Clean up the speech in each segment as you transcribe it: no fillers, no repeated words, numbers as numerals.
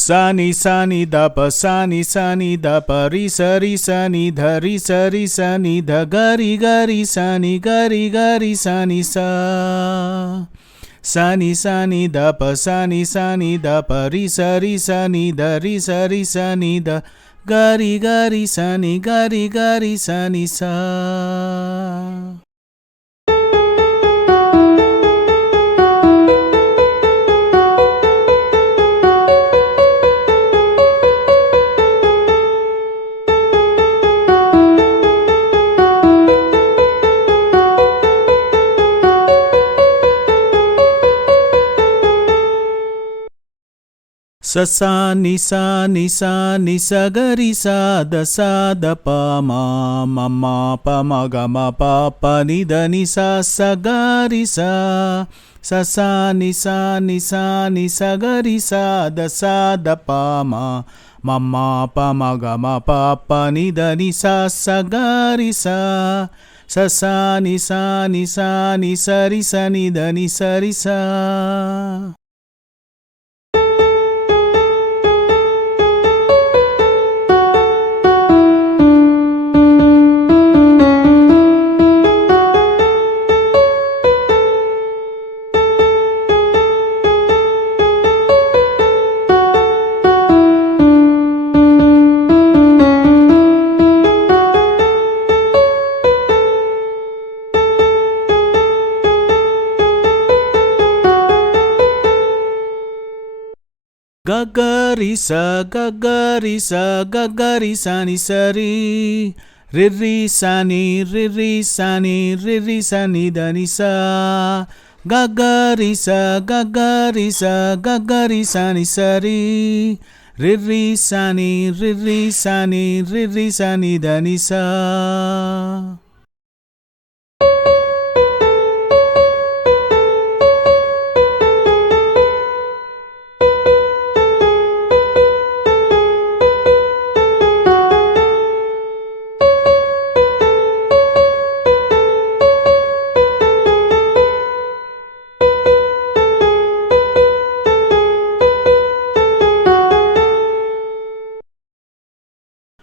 Sani sani da pa sani sani da pa ri sani dha ri sani dha gari gari sani sani sa. Sani sani da pa sani sani da pa ri sani dha ri sani dha gari gari sani sa. Sa sa ni sa gari sa da pa ma pa ma ga ma pa pa ni da ni sa gari sa. Sa ni sa gari sa da pa ma pa ma ga ma pa pa ni da ni sa gari sa. Sa ni sa ri sa ni da ni sa. Gagari sa ni sari. Riri sani da ni sa. Gagari sa ni sari. Riri sani da ni sa.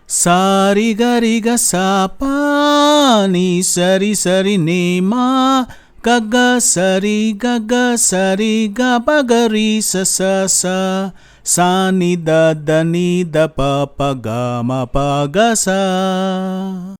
Sari gari ga sa pa ni sari ni ma. Gaga sari ga pa gari sa. Sa ni da ni da pa ga ma pa ga sa.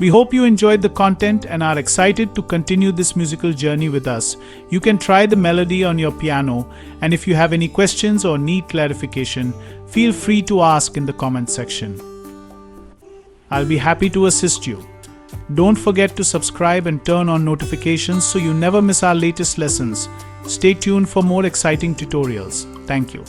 We hope you enjoyed the content and are excited to continue this musical journey with us. You can try the melody on your piano, and if you have any questions or need clarification, feel free to ask in the comment section. I'll be happy to assist you. Don't forget to subscribe and turn on notifications so you never miss our latest lessons. Stay tuned for more exciting tutorials. Thank you.